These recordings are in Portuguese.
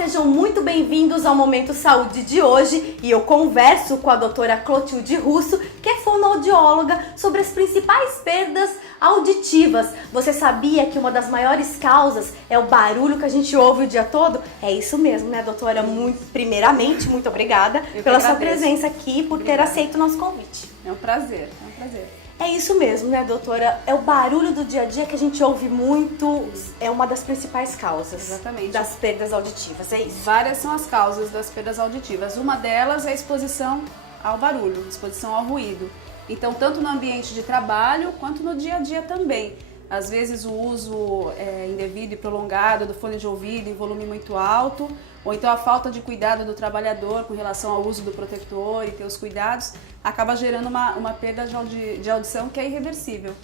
sejam muito bem-vindos ao Momento Saúde de hoje e eu converso com a doutora Clotilde Russo, que é fonoaudióloga, sobre as principais perdas auditivas. Você sabia que uma das maiores causas é o barulho que a gente ouve o dia todo? É isso mesmo, né, doutora? Primeiramente, muito obrigada pela sua presença aqui, por ter aceito o nosso convite. É um prazer, é um prazer. É isso mesmo, né, doutora? É o barulho do dia a dia que a gente ouve muito, é uma das principais causas. Exatamente. Das perdas auditivas, é isso? Várias são as causas das perdas auditivas. Uma delas é a exposição ao barulho, exposição ao ruído. Então, tanto no ambiente de trabalho, quanto no dia a dia também. Às vezes o uso indevido e prolongado do fone de ouvido em volume muito alto, ou então a falta de cuidado do trabalhador com relação ao uso do protetor e ter os cuidados, acaba gerando uma perda de audição que é irreversível.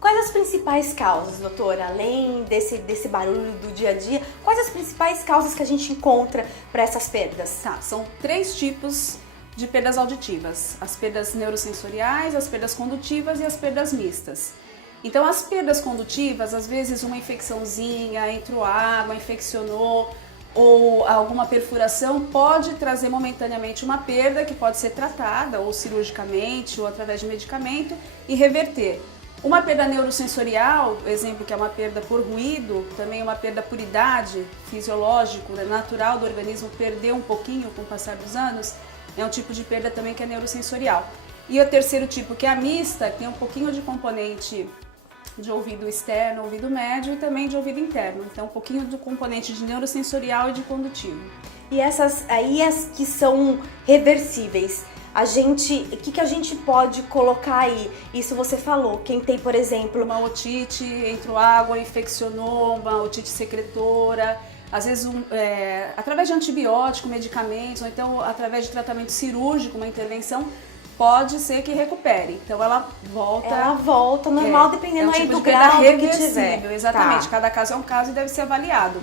Quais as principais causas, doutora? Além desse barulho do dia a dia, quais as principais causas que a gente encontra para essas perdas? Tá, são 3 tipos de perdas auditivas: as perdas neurosensoriais, as perdas condutivas e as perdas mistas. Então, as perdas condutivas, às vezes uma infecçãozinha, entrou água, infeccionou, ou alguma perfuração pode trazer momentaneamente uma perda que pode ser tratada ou cirurgicamente ou através de medicamento e reverter. Uma perda neurosensorial, exemplo que é uma perda por ruído, também uma perda por idade, fisiológico, natural do organismo perder um pouquinho com o passar dos anos, é um tipo de perda também que é neurosensorial. E o terceiro tipo, que é a mista, que tem um pouquinho de componente de ouvido externo, ouvido médio e também de ouvido interno. Então, um pouquinho do componente de neurosensorial e de condutivo. E essas aí, as que são reversíveis, o que a gente pode colocar aí? Isso você falou, quem tem, por exemplo... Uma otite, entrou água, infeccionou, uma otite secretora, às vezes através de antibiótico, medicamentos, ou então através de tratamento cirúrgico, uma intervenção, pode ser que recupere. Então ela volta normal, dependendo tipo aí do de perda grau que tiver. Exatamente, tá. Cada caso é um caso e deve ser avaliado.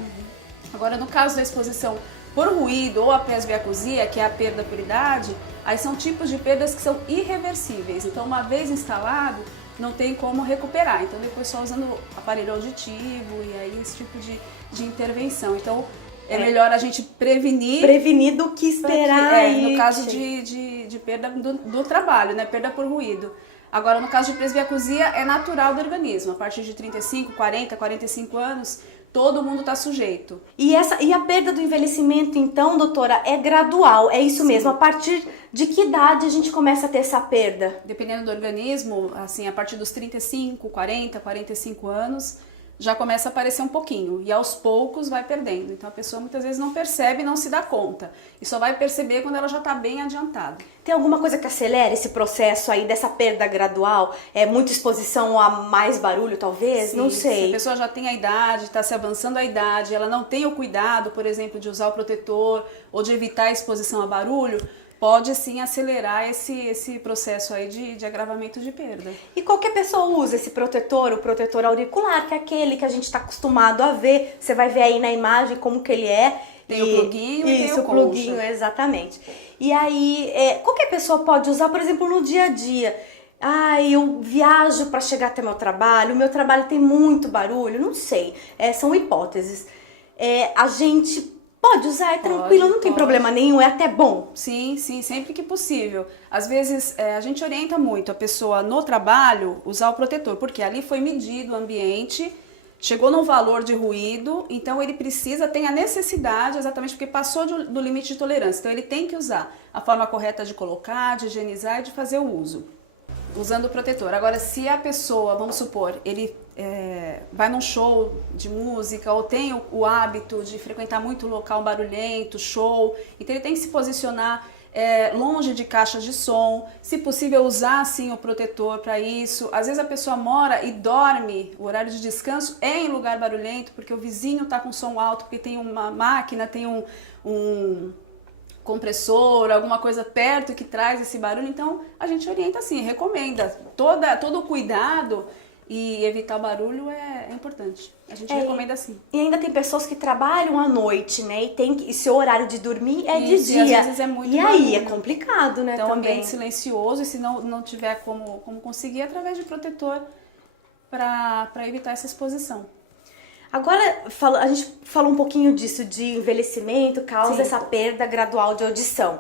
Agora, no caso da exposição por ruído ou a presbiacusia, que é a perda por idade, aí são tipos de perdas que são irreversíveis. Então, uma vez instalado, não tem como recuperar. Então, depois só usando aparelho auditivo e aí esse tipo de intervenção. Então, é melhor a gente prevenir do que esperar. No caso de perda do trabalho, né? Perda por ruído. Agora, no caso de presbiacusia, é natural do organismo. A partir de 35, 40, 45 anos, todo mundo está sujeito. E a perda do envelhecimento, então, doutora, é gradual, é isso mesmo? A partir de que idade a gente começa a ter essa perda? Dependendo do organismo, assim, a partir dos 35, 40, 45 anos, já começa a aparecer um pouquinho e aos poucos vai perdendo. Então a pessoa muitas vezes não percebe, não se dá conta e só vai perceber quando ela já está bem adiantada. Tem alguma coisa que acelera esse processo aí dessa perda gradual? É muita exposição a mais barulho, talvez? Sim, não sei. Se a pessoa já tem a idade, está se avançando a idade, ela não tem o cuidado, por exemplo, de usar o protetor ou de evitar a exposição a barulho, pode sim acelerar esse processo aí de agravamento de perda. E qualquer pessoa usa esse protetor, o protetor auricular, que é aquele que a gente está acostumado a ver. Você vai ver aí na imagem como que ele é. Tem o pluguinho e tem o pluguinho, exatamente. E aí, qualquer pessoa pode usar, por exemplo, no dia a dia. Eu viajo para chegar até meu trabalho tem muito barulho, não sei. São hipóteses. A gente pode usar, é tranquilo, não tem problema nenhum, é até bom. Sim, sempre que possível. Às vezes a gente orienta muito a pessoa no trabalho usar o protetor, porque ali foi medido o ambiente, chegou num valor de ruído, então ele tem a necessidade, exatamente porque passou do limite de tolerância. Então ele tem que usar a forma correta de colocar, de higienizar e de fazer o uso, usando o protetor. Agora, se a pessoa, vamos supor, ele vai num show de música ou tem o hábito de frequentar muito local barulhento, show, então ele tem que se posicionar longe de caixa de som, se possível usar sim o protetor para isso. Às vezes a pessoa mora e dorme, o horário de descanso é em lugar barulhento, porque o vizinho está com som alto, porque tem uma máquina, tem um compressor, alguma coisa perto que traz esse barulho. Então a gente orienta assim, recomenda todo o cuidado e evitar barulho é importante. A gente recomenda assim. E ainda tem pessoas que trabalham à noite, né? E seu horário de dormir é de dia. E às vezes é muito barulho. Aí é complicado, né? Então, também. ambiente silencioso, e se não tiver como conseguir, através de protetor para evitar essa exposição. Agora, a gente falou um pouquinho disso, de envelhecimento, causa essa perda gradual de audição.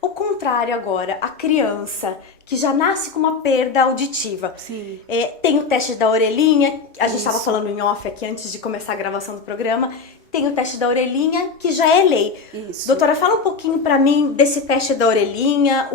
O contrário agora, a criança que já nasce com uma perda auditiva. Sim. Tem o teste da orelhinha, a gente estava falando em off aqui antes de começar a gravação do programa, tem o teste da orelhinha que já é lei. Isso. Doutora, fala um pouquinho pra mim desse teste da orelhinha,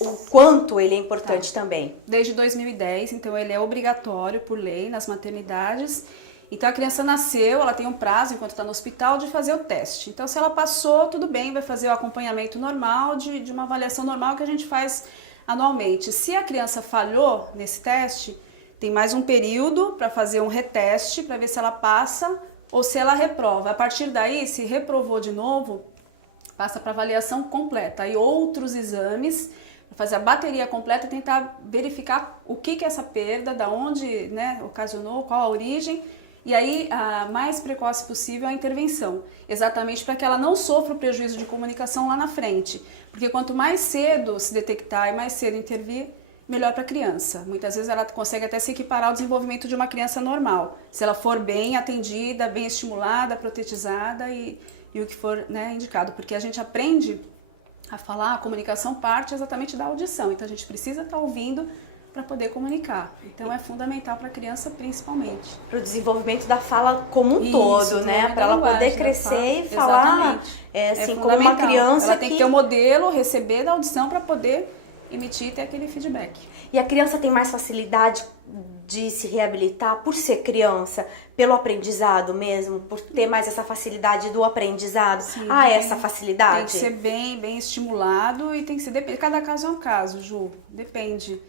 o quanto ele é importante também. Desde 2010, então ele é obrigatório por lei nas maternidades. Então a criança nasceu, ela tem um prazo enquanto está no hospital de fazer o teste. Então se ela passou, tudo bem, vai fazer o acompanhamento normal de uma avaliação normal que a gente faz anualmente. Se a criança falhou nesse teste, tem mais um período para fazer um reteste para ver se ela passa ou se ela reprova. A partir daí, se reprovou de novo, passa para avaliação completa. Aí outros exames, para fazer a bateria completa e tentar verificar o que é essa perda, da onde, né, ocasionou, qual a origem. E aí, a mais precoce possível a intervenção, exatamente para que ela não sofra o prejuízo de comunicação lá na frente. Porque quanto mais cedo se detectar e mais cedo intervir, melhor para a criança. Muitas vezes ela consegue até se equiparar ao desenvolvimento de uma criança normal, se ela for bem atendida, bem estimulada, protetizada e o que for, né, indicado. Porque a gente aprende a falar, a comunicação parte exatamente da audição, então a gente precisa estar ouvindo para poder comunicar. Então é fundamental para a criança principalmente. Para o desenvolvimento da fala como um todo, né? Para ela poder crescer e falar assim, como uma criança. Ela tem que ter um modelo, receber da audição para poder emitir e ter aquele feedback. E a criança tem mais facilidade de se reabilitar por ser criança, pelo aprendizado mesmo, por ter mais essa facilidade do aprendizado. Sim, essa facilidade? Tem que ser bem estimulado e tem que ser... Cada caso é um caso, Ju. Depende.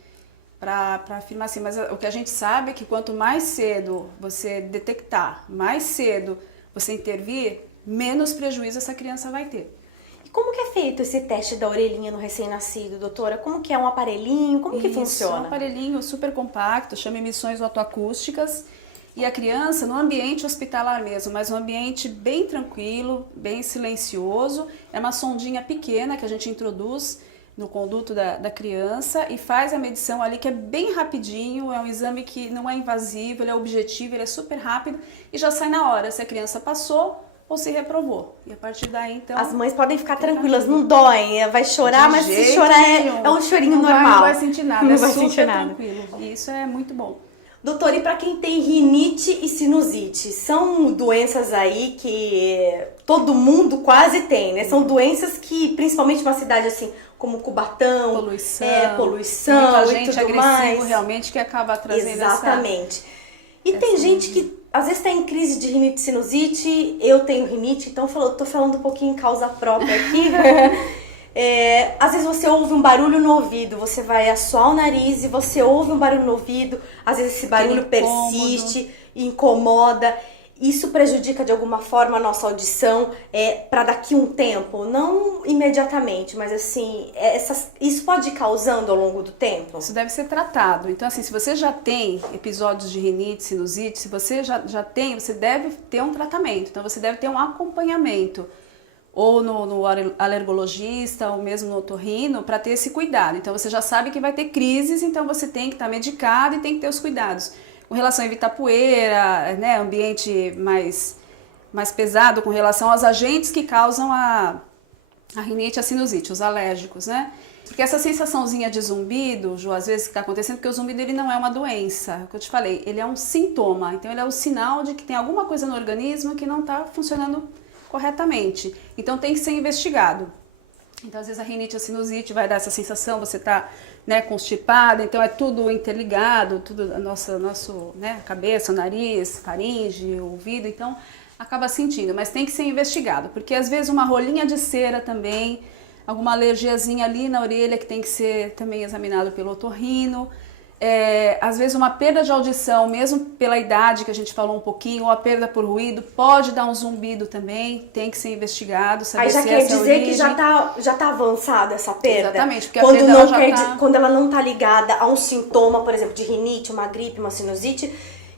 Para afirmar assim, mas o que a gente sabe é que quanto mais cedo você detectar, mais cedo você intervir, menos prejuízo essa criança vai ter. E como que é feito esse teste da orelhinha no recém-nascido, doutora? Como que é um aparelhinho? Como que funciona? É um aparelhinho super compacto, chama emissões otoacústicas. E a criança, no ambiente hospitalar mesmo, mas um ambiente bem tranquilo, bem silencioso, é uma sondinha pequena que a gente introduz no conduto da criança e faz a medição ali, que é bem rapidinho, é um exame que não é invasivo, ele é objetivo, ele é super rápido e já sai na hora se a criança passou ou se reprovou. E a partir daí, então... As mães podem ficar tranquilas, não dói, vai chorar, mas se chorar é um chorinho normal. Não vai sentir nada, não é vai super sentir nada. tranquilo. E isso é muito bom. Doutora, e para quem tem rinite e sinusite, são doenças aí que todo mundo quase tem, né? São doenças que, principalmente numa cidade assim como Cubatão, poluição muita e gente tudo agressivo mais. Realmente que acaba trazendo Exatamente. E tem gente que às vezes está em crise de rinite e sinusite, eu tenho rinite, então tô falando um pouquinho em causa própria aqui. Às vezes você ouve um barulho no ouvido, você vai assoar o nariz e você ouve um barulho no ouvido, às vezes esse barulho persiste, incomoda. Isso prejudica de alguma forma a nossa audição para daqui um tempo? Não imediatamente, mas assim, isso pode ir causando ao longo do tempo? Isso deve ser tratado. Então, assim, se você já tem episódios de rinite, sinusite, se você já tem, você deve ter um tratamento. Então, você deve ter um acompanhamento, ou no alergologista, ou mesmo no otorrino, para ter esse cuidado. Então, você já sabe que vai ter crises, então você tem que estar medicado e tem que ter os cuidados. Com relação a evitar poeira, né, ambiente mais pesado, com relação aos agentes que causam a rinite e a sinusite, os alérgicos, né? Porque essa sensaçãozinha de zumbido, Ju, às vezes que está acontecendo, porque o zumbido ele não é uma doença, é o que eu te falei, ele é um sintoma, então ele é um sinal de que tem alguma coisa no organismo que não está funcionando corretamente, então tem que ser investigado. Então, às vezes, a rinite e a sinusite vai dar essa sensação, você está, né, constipada, então é tudo interligado, tudo a cabeça, o nariz, faringe, o ouvido, então acaba sentindo, mas tem que ser investigado, porque às vezes uma rolinha de cera também, alguma alergiazinha ali na orelha que tem que ser também examinado pelo otorrino. Às vezes uma perda de audição, mesmo pela idade que a gente falou um pouquinho, ou a perda por ruído, pode dar um zumbido também, tem que ser investigado, saber se essa é a origem. Aí já quer dizer que já tá avançada essa perda? Exatamente, porque a perda ela quando ela não tá ligada a um sintoma, por exemplo, de rinite, uma gripe, uma sinusite,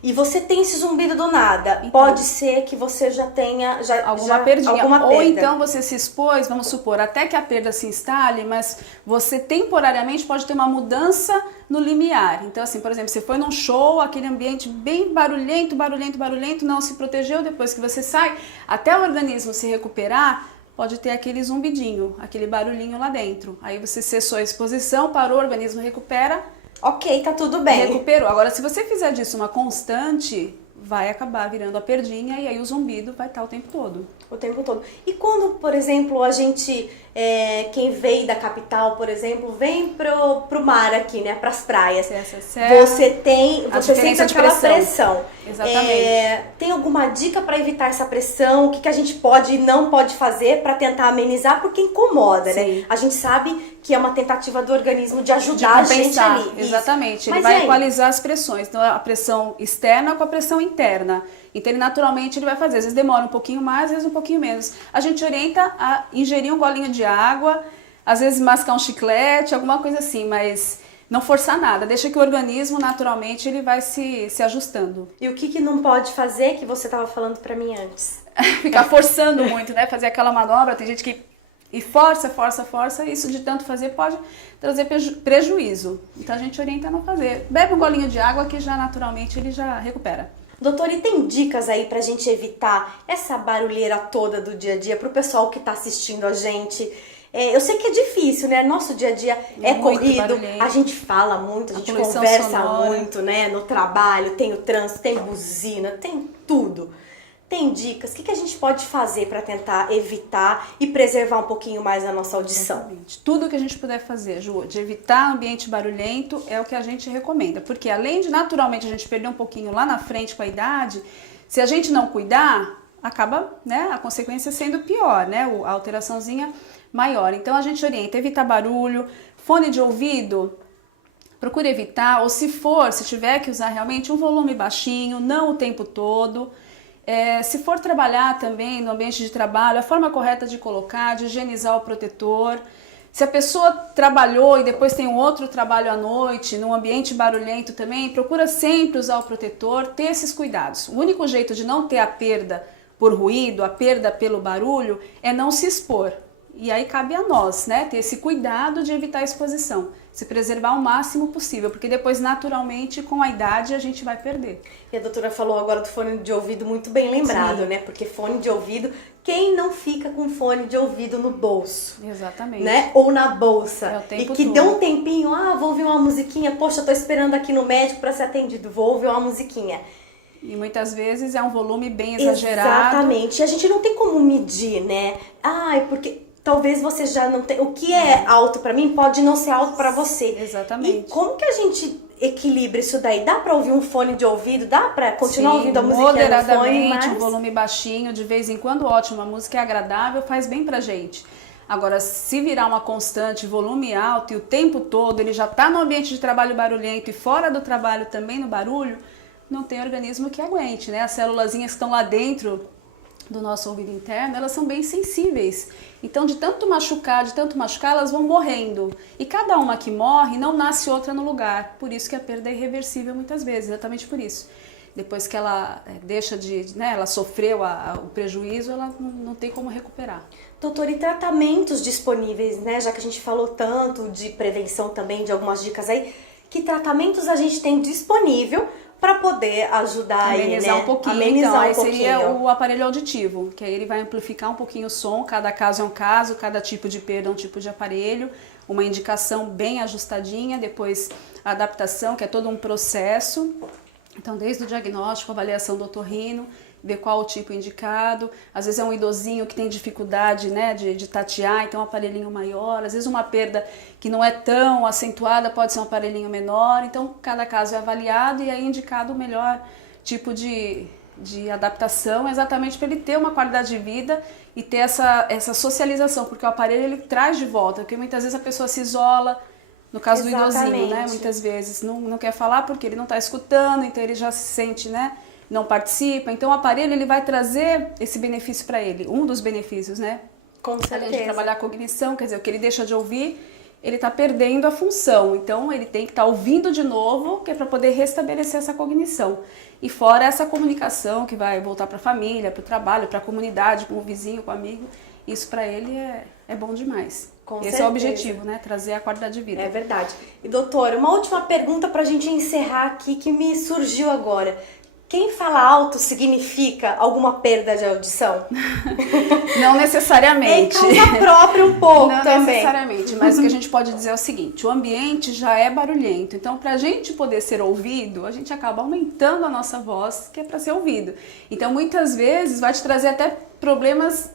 e você tem esse zumbido do nada, Então, pode ser que você já tenha alguma perdinha. alguma Ou perda. então você se expôs, vamos supor, até que a perda se instale, mas você temporariamente pode ter uma mudança no limiar. Então, assim, por exemplo, você foi num show, aquele ambiente bem barulhento, não se protegeu, depois que você sai, até o organismo se recuperar, pode ter aquele zumbidinho, aquele barulhinho lá dentro. Aí você cessou a exposição, parou, o organismo recupera. Ok, tá tudo bem. Recuperou. Agora, se você fizer disso uma constante, vai acabar virando a perdinha e aí o zumbido vai estar o tempo todo. O tempo todo. E quando, por exemplo, a gente, quem veio da capital, por exemplo, vem pro mar aqui, né, pras praias, você sente aquela pressão. Exatamente. Tem alguma dica para evitar essa pressão? O que a gente pode e não pode fazer para tentar amenizar? Porque incomoda, Sim. né? A gente sabe que é uma tentativa do organismo de ajudar a gente ali. Exatamente. Ele Mas vai equalizar as pressões. Então, a pressão externa com a pressão interna. Então, ele naturalmente ele vai fazer. Às vezes demora um pouquinho mais, às vezes um pouquinho menos. A gente orienta a ingerir um golinho de água, às vezes mascar um chiclete, alguma coisa assim, mas não forçar nada. Deixa que o organismo, naturalmente, ele vai se ajustando. E o que não pode fazer, que você estava falando para mim antes? Ficar forçando muito, né? Fazer aquela manobra. Tem gente que força. Isso de tanto fazer pode trazer prejuízo. Então, a gente orienta a não fazer. Bebe um golinho de água que já, naturalmente, ele já recupera. Doutor, e tem dicas aí pra gente evitar essa barulheira toda do dia a dia pro pessoal que tá assistindo a gente? Eu sei que é difícil, né? Nosso dia a dia é corrido, barulhento. A gente fala muito, a gente conversa muito, né? No trabalho, tem o trânsito, tem buzina, tem tudo. Tem dicas? O que a gente pode fazer para tentar evitar e preservar um pouquinho mais a nossa audição? Exatamente. Tudo que a gente puder fazer, Ju, de evitar ambiente barulhento é o que a gente recomenda. Porque além de naturalmente a gente perder um pouquinho lá na frente com a idade, se a gente não cuidar, acaba, né, a consequência sendo pior, né? A alteraçãozinha maior. Então a gente orienta evitar barulho, fone de ouvido, procure evitar, ou se tiver que usar realmente um volume baixinho, não o tempo todo. Se for trabalhar também no ambiente de trabalho, a forma correta de colocar, de higienizar o protetor. Se a pessoa trabalhou e depois tem um outro trabalho à noite, num ambiente barulhento também, procura sempre usar o protetor, ter esses cuidados. O único jeito de não ter a perda por ruído, a perda pelo barulho, é não se expor. E aí cabe a nós, né, ter esse cuidado de evitar a exposição, se preservar o máximo possível, porque depois, naturalmente, com a idade, a gente vai perder. E a doutora falou agora do fone de ouvido, muito bem lembrado, Sim. né? Porque fone de ouvido, quem não fica com fone de ouvido no bolso? Exatamente. Né? Ou na bolsa. É o tempo e que todo. deu um tempinho, vou ouvir uma musiquinha, poxa, tô esperando aqui no médico para ser atendido, vou ouvir uma musiquinha. E muitas vezes é um volume bem exagerado. Exatamente. E a gente não tem como medir, né? Porque talvez você já não tenha... O que é alto pra mim pode não ser alto pra você. Exatamente. E como que a gente equilibra isso daí? Dá pra ouvir um fone de ouvido? Dá pra continuar ouvindo a musiquinha no fone? Moderadamente, um volume baixinho, de vez em quando, ótimo. A música é agradável, faz bem pra gente. Agora, se virar uma constante, volume alto e o tempo todo ele já tá no ambiente de trabalho barulhento e fora do trabalho também no barulho, não tem organismo que aguente, né? As célulazinhas que estão lá dentro do nosso ouvido interno, elas são bem sensíveis. Então, de tanto machucar, elas vão morrendo. E cada uma que morre, não nasce outra no lugar. Por isso que a perda é irreversível muitas vezes, exatamente por isso. Depois que ela deixa ela sofreu o prejuízo, ela não tem como recuperar. Doutor, e tratamentos disponíveis, né? Já que a gente falou tanto de prevenção também, de algumas dicas aí, que tratamentos a gente tem disponível para poder ajudar amenizar aí, né? um pouquinho. Amenizar aí um pouquinho. seria o aparelho auditivo, que aí ele vai amplificar um pouquinho o som, cada caso é um caso, cada tipo de perda é um tipo de aparelho, uma indicação bem ajustadinha, depois a adaptação, que é todo um processo. Então, desde o diagnóstico, avaliação do otorrino, ver qual o tipo indicado. Às vezes é um idosinho que tem dificuldade, né, de tatear, então um aparelhinho maior. Às vezes uma perda que não é tão acentuada pode ser um aparelhinho menor. Então, cada caso é avaliado e aí é indicado o melhor tipo de adaptação, exatamente para ele ter uma qualidade de vida e ter essa socialização, porque o aparelho ele traz de volta, porque muitas vezes a pessoa se isola. No caso do idosinho, né? Muitas vezes não quer falar porque ele não está escutando, então ele já se sente, né? Não participa. Então o aparelho ele vai trazer esse benefício para ele, um dos benefícios, né? Com certeza. Além de trabalhar a cognição, quer dizer, o que ele deixa de ouvir, ele está perdendo a função. Então, ele tem que estar ouvindo de novo, que é para poder restabelecer essa cognição. E fora essa comunicação que vai voltar para a família, para o trabalho, para a comunidade, com o vizinho, com o amigo, isso para ele é bom demais. Com Esse certeza. é o objetivo, né? Trazer a qualidade de vida. É verdade. E doutora, uma última pergunta para a gente encerrar aqui que me surgiu agora. Quem fala alto significa alguma perda de audição? Não necessariamente. É em causa própria um pouco Não também. necessariamente, mas o que a gente pode dizer é o seguinte, o ambiente já é barulhento, então para a gente poder ser ouvido, a gente acaba aumentando a nossa voz, que é para ser ouvido. Então muitas vezes vai te trazer até problemas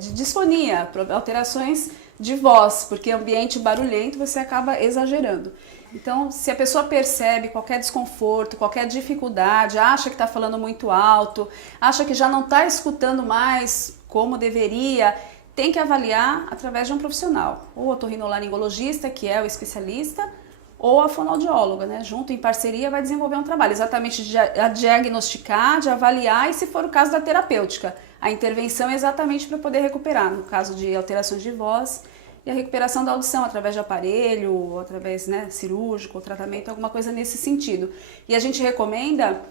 de disfonia, alterações de voz, porque ambiente barulhento você acaba exagerando. Então, se a pessoa percebe qualquer desconforto, qualquer dificuldade, acha que está falando muito alto, acha que já não está escutando mais como deveria, tem que avaliar através de um profissional, ou o otorrinolaringologista, que é o especialista, ou a fonoaudióloga, né? Junto, em parceria, vai desenvolver um trabalho exatamente de diagnosticar, de avaliar e, se for o caso da terapêutica, a intervenção é exatamente para poder recuperar, no caso de alterações de voz, e a recuperação da audição através de aparelho, ou através cirúrgico, ou tratamento, alguma coisa nesse sentido. E a gente recomenda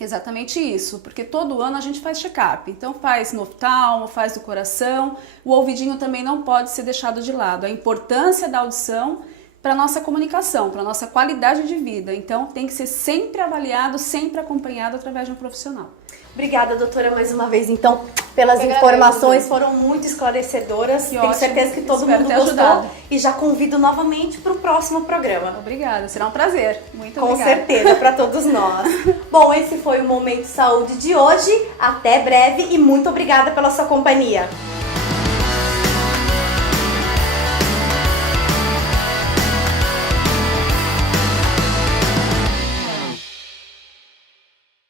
exatamente isso, porque todo ano a gente faz check-up. Então faz no oftalmo, faz do coração, o ouvidinho também não pode ser deixado de lado. A importância da audição para a nossa comunicação, para a nossa qualidade de vida. Então tem que ser sempre avaliado, sempre acompanhado através de um profissional. Obrigada, doutora, mais uma vez, então, pelas informações, foram muito esclarecedoras. Tenho certeza que todo mundo gostou ajudado. E já convido novamente para o próximo programa. Obrigada, será um prazer. Muito Com obrigada. certeza, para todos nós. Bom, esse foi o Momento Saúde de hoje. Até breve e muito obrigada pela sua companhia.